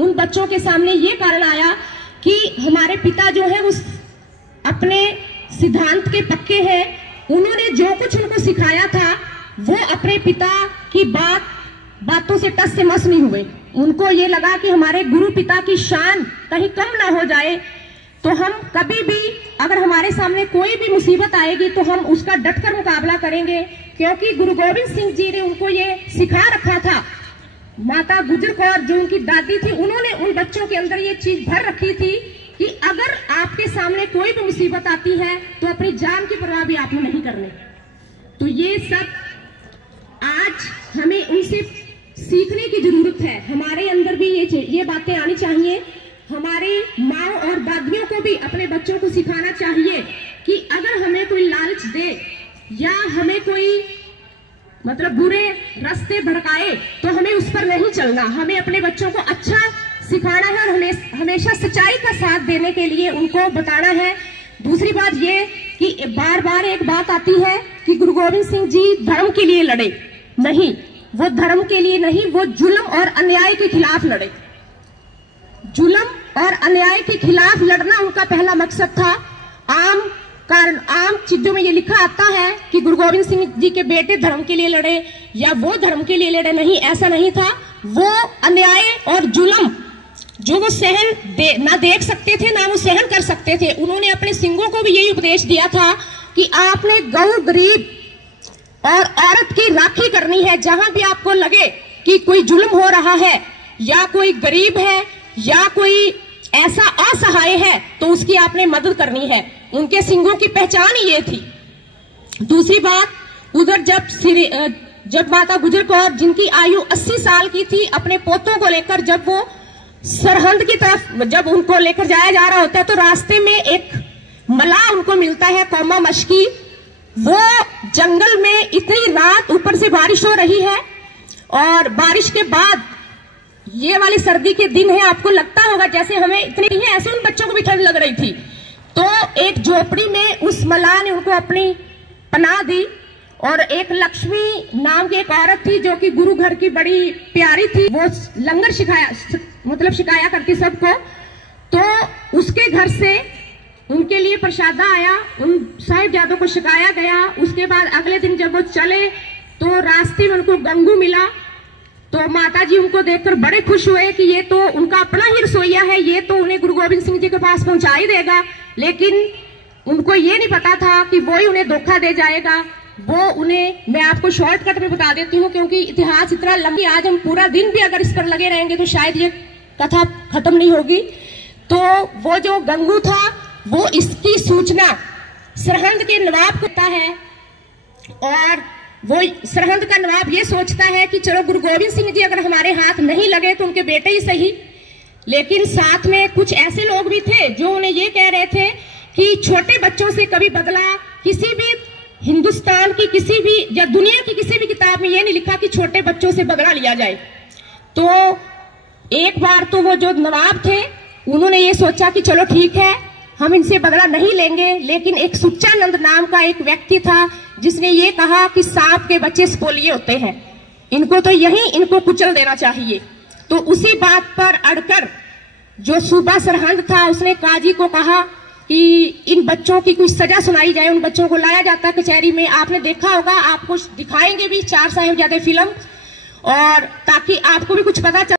उन बच्चों के सामने ये कारण आया कि हमारे पिता जो है उस अपने सिद्धांत के पक्के हैं। उन्होंने जो कुछ उनको सिखाया था वो अपने पिता की बातों से टस से मस नहीं हुए। उनको ये लगा कि हमारे गुरु पिता की शान कहीं कम ना हो जाए, तो हम कभी भी अगर हमारे सामने कोई भी मुसीबत आएगी तो हम उसका डटकर मुकाबला करेंगे, क्योंकि गुरु गोविंद सिंह जी ने उनको ये सिखा रखा था। माता गुजर कौर जो उनकी दादी थी, उन्होंने उन बच्चों के अंदर ये चीज भर रखी थी कि अगर आपके सामने कोई भी मुसीबत आती है तो अपनी जान की परवाह भी आपने नहीं करनी। तो ये सब आज हमें उनसे सीखने की जरूरत है। हमारे अंदर भी ये बातें आनी चाहिए। हमारे माँ और दादियों को भी अपने बच्चों को सिखाना चाहिए कि अगर हमें कोई लालच दे या हमें कोई मतलब बुरे रास्ते भड़काए तो हमें उस पर नहीं चलना। हमें अपने बच्चों को अच्छा सिखाना है और हमेशा सच्चाई का साथ देने के लिए उनको बताना है। दूसरी बात ये कि बार बार एक बात आती है कि गुरु गोविंद सिंह जी धर्म के लिए लड़े। नहीं, वो धर्म के लिए नहीं, वो जुल्म और अन्याय के खिलाफ लड़े। जुल्म और अन्याय के खिलाफ लड़ना उनका पहला मकसद था। आम चीजों में ये लिखा आता है कि गुरु गोविंद सिंह जी के बेटे धर्म के लिए लड़े या वो धर्म के लिए लड़े। नहीं, ऐसा नहीं था। वो अन्याय और जुल्म जो वो ना देख सकते थे ना वो सहन कर सकते थे। उन्होंने अपने सिंहों को भी यही उपदेश दिया था कि आपने गौ, गरीब और औरत की राखी करनी है। जहां भी आपको लगे कि कोई जुल्म हो रहा है या कोई गरीब है या कोई ऐसा असहाय है तो उसकी आपने मदद करनी है। उनके सिंहों की पहचान ये थी। दूसरी बात, उधर जब माता गुजर कौर जिनकी आयु 80 साल की थी, अपने पोतों को लेकर जब वो सरहंद की तरफ जब उनको लेकर जाया जा रहा होता है तो रास्ते में एक मलाह उनको मिलता है, कौमा मशकी। वो जंगल में इतनी रात ऊपर से बारिश हो रही है और बारिश के बाद ये वाली सर्दी के दिन है, आपको लगता होगा जैसे हमें इतनी है, ऐसे उन बच्चों को भी ठंड लग रही थी। तो एक झोपड़ी में उस मलाह ने उनको अपनी पनाह दी और एक लक्ष्मी नाम की एक औरत थी जो कि गुरु घर की बड़ी प्यारी थी। वो लंगर शिखाया करती सबको। तो उसके घर से उनके लिए प्रसादा आया, उन साहिबजादों को शिखाया गया। उसके बाद अगले दिन जब वो चले तो रास्ते में उनको गंगू मिला। तो माताजी उनको देखकर बड़े खुश हुए कि ये तो उनका अपना ही रसोईया है, ये तो उन्हें गुरु गोविंद सिंह जी के पास पहुंचा ही देगा। लेकिन उनको ये नहीं पता था कि वो ही उन्हें धोखा दे जाएगा। वो उन्हें, मैं आपको शॉर्टकट में बता देती हूँ क्योंकि इतिहास इतना लंबी, आज हम पूरा दिन भी अगर इस पर लगे रहेंगे तो शायद ये कथा खत्म नहीं होगी। तो वो जो गंगू था वो इसकी सूचना सरहंद के नवाब को देता है और वो सरहंद का नवाब ये सोचता है कि चलो गुरु गोविंद सिंह जी अगर हमारे हाथ नहीं लगे तो उनके बेटे ही सही। लेकिन साथ में कुछ ऐसे लोग भी थे जो उन्हें ये कह रहे थे कि छोटे बच्चों से कभी बदला, किसी भी हिंदुस्तान की किसी भी या दुनिया की किसी भी किताब में ये नहीं लिखा कि छोटे बच्चों से बदला लिया जाए। तो एक बार तो वो जो नवाब थे उन्होंने ये सोचा कि चलो ठीक है, हम इनसे बदला नहीं लेंगे। लेकिन एक सुच्चानंद नाम का एक व्यक्ति था जिसने ये कहा कि सांप के बच्चे स्पोलिए होते हैं, इनको तो इनको कुचल देना चाहिए। तो उसी बात पर अड़कर जो सूबा सरहंद था उसने काजी को कहा कि इन बच्चों की कुछ सजा सुनाई जाए। उन बच्चों को लाया जाता कचहरी में। आपने देखा होगा, आपको दिखाएंगे भी 4 साहिबजादे फिल्म, और ताकि आपको भी कुछ पता चले।